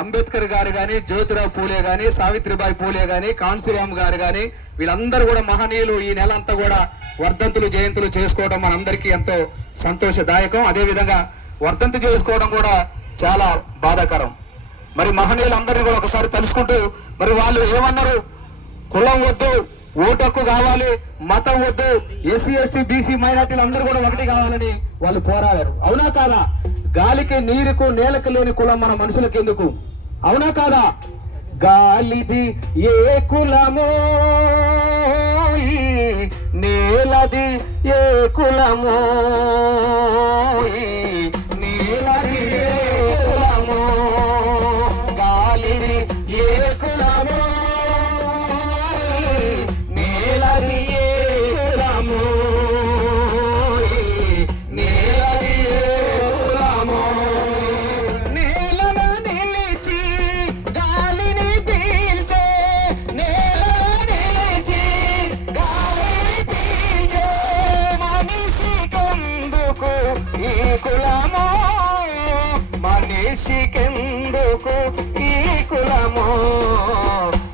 అంబేద్కర్ గారు కానీ, జ్యోతిరావు పూలే కానీ, సావిత్రిబాయి పూలే కానీ, కాన్సీరామ్ గారు కానీ, వీళ్ళందరూ కూడా మహనీయులు ఈ నెల అంతా కూడా వర్ధంతులు జయంతులు చేసుకోవడం మనందరికీ ఎంతో సంతోషదాయకం. అదేవిధంగా వర్ధంతి చేసుకోవడం కూడా చాలా బాధాకరం. మరి మహనీయులందరినీ కూడా ఒకసారి తెలుసుకుంటూ, మరి వాళ్ళు ఏమన్నారు, కులం వద్దు, ఓటు హక్కు కావాలి, మతం వద్దు, ఎస్సీ ఎస్టీ బీసీ మైనార్టీలు అందరూ కూడా ఒకటి కావాలని వాళ్ళు పోరాడారు. అవునా కాదా? గాలికి నీరుకు నేలకు లేని కులం మన మనుషులకు ఎందుకు? అవునా కాదా? గాలిది ఏ కులమో, నేలది ఏ కులమో, నేలది ఏ కులమో, గాలిది ఏ కులమో, నేలది ఏ కులమో, నేలది ఏ కులమో. నేలను నిలిచి గాలిని పీల్చే, నేలను నిలిచి గాలిని పీల్చే మనిషికెందుకు ఈ కులమో, మనిషికెందుకు ఈ కులమో,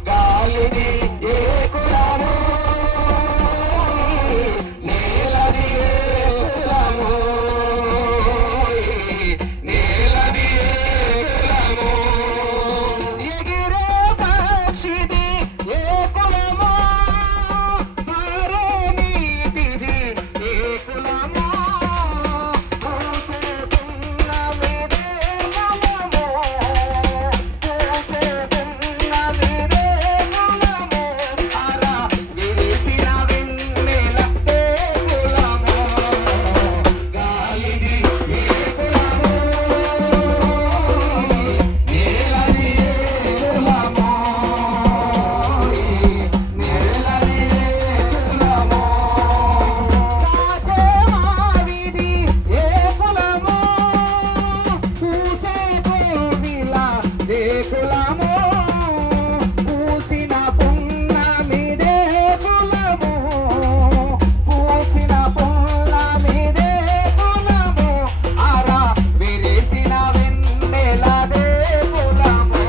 గాలిది ఏ కులమో, నేలది ఏ కులమో, నేలది ఏ కులమో. ఎగిరే పక్షిది ఏ కులమో, మారే నీటిది ఏ కులమో, పూచే పున్నమిదే కులమో, పూచే పున్నమిదే కులమో, అరా విరిసిన వెన్నెల ఏ కులమో, గాలిది ఏ కులమో, నేలది ఏ కులమో, నేలది ఏ కులమో. రాజే మావిది ఏ కులమో, పూసే కోవిల ఏ కులమో, పూసిన పున్నమిదే కులమో, పూసిన పున్నమిదే కులమో, అరా విరిసిన వెన్నెలదే కులమో,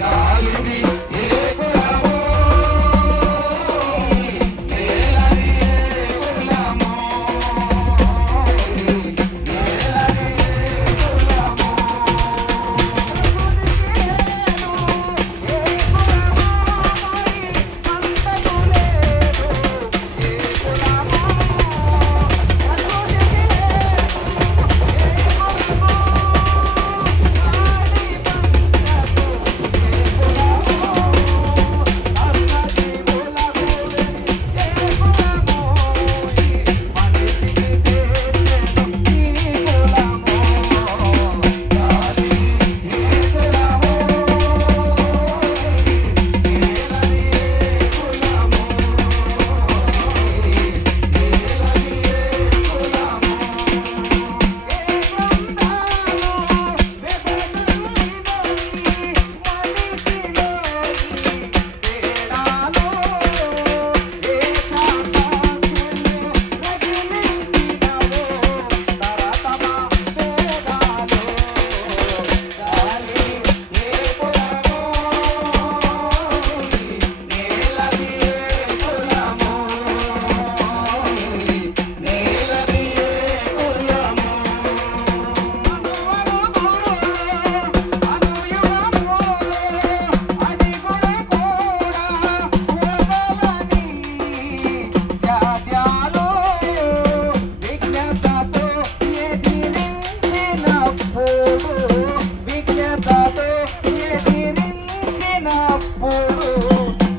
గాలిది ఏ కులమో, నేలది ఏ కులమో, నేలది ఏ కులమో.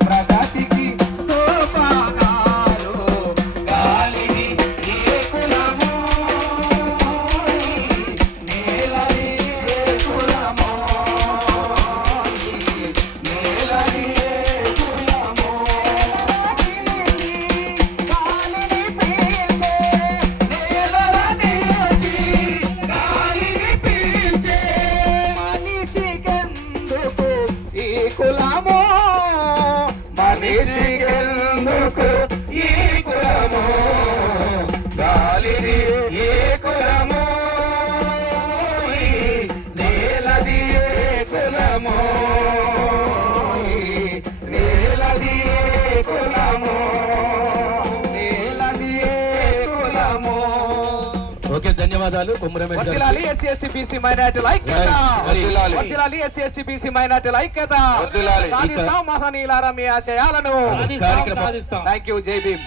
ప్రగతికి సోపానాలు, గాలిది ఏ కులమో, నేలది ఏ కులమో, నేలది ఏ కులమో. గాలిని పీల్చే, నేలల నిలిచి గాలిని పీల్చే మనిషికెందుకు ఈ కులమో, మనిషికెందుకు ఈ కులమో, గాలిది ఏ కులమో, నేలది ఏ కులము నేలని ఏ కులము. ఓకే, ధన్యవాదాలు. కొమ్ము రమేష్ గారు. వర్ధిల్లాలి ఎస్సీ ఎస్టీ బీసీ మైనారిటీల ఐక్యత. వర్ధిల్లాలి. వర్ధిల్లాలి ఎస్సీ ఎస్టీ బీసీ మైనారిటీల ఐక్యత. వర్ధిల్లాలి. సాధిస్తాం మహనీయులారా మీ ఆశయాలను. కార్యక్రమం థ్యాంక్ యూ. జై భీమ్.